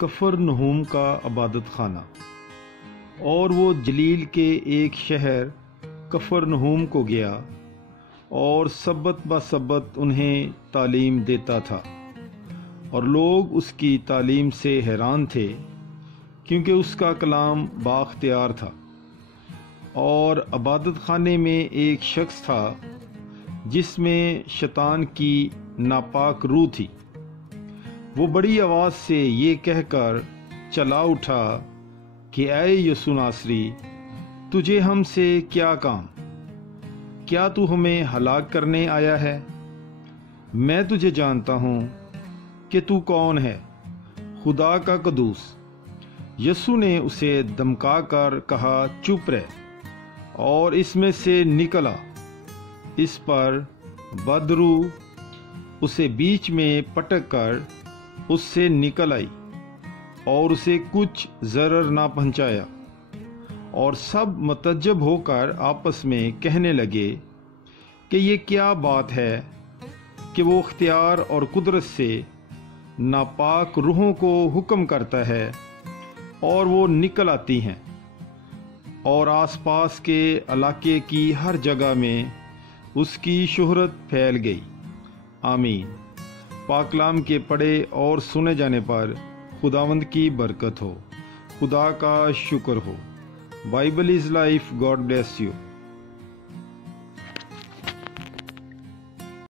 کفرنہوم کا عبادت خانہ، اور وہ جلیل کے ایک شہر کفرنہوم کو گیا اور سبت بسبت انہیں تعلیم دیتا تھا، اور لوگ اس کی تعلیم سے حیران تھے کیونکہ اس کا کلام بااختیار تھا۔ اور عبادت خانے میں ایک شخص تھا جس میں شیطان کی ناپاک روح تھی۔ وہ بڑی آواز سے یہ کہہ کر چلا اٹھا کہ اے یسوع ناصری، تجھے ہم سے کیا کام؟ کیا تو ہمیں ہلاک کرنے آیا ہے؟ میں تجھے جانتا ہوں کہ تو کون ہے، خدا کا قدوس۔ یسوع نے اسے دمکا کر کہا، چپ رہ اور اس میں سے نکل آ۔ اس پر بدروح اسے بیچ میں پٹک کر اس سے نکل آئی اور اسے کچھ ضرر نہ پہنچایا، اور سب متعجب ہو کر آپس میں کہنے لگے کہ یہ کیا بات ہے کہ وہ اختیار اور قدرت سے ناپاک روحوں کو حکم کرتا ہے اور وہ نکل آتی ہیں۔ اور آس پاس کے علاقے کی ہر جگہ میں اس کی شہرت پھیل گئی۔ آمین۔ پاک کلام کے پڑھے اور سنے جانے پر خداوند کی برکت ہو۔ خدا کا شکر ہو۔ Bible is life. God bless you.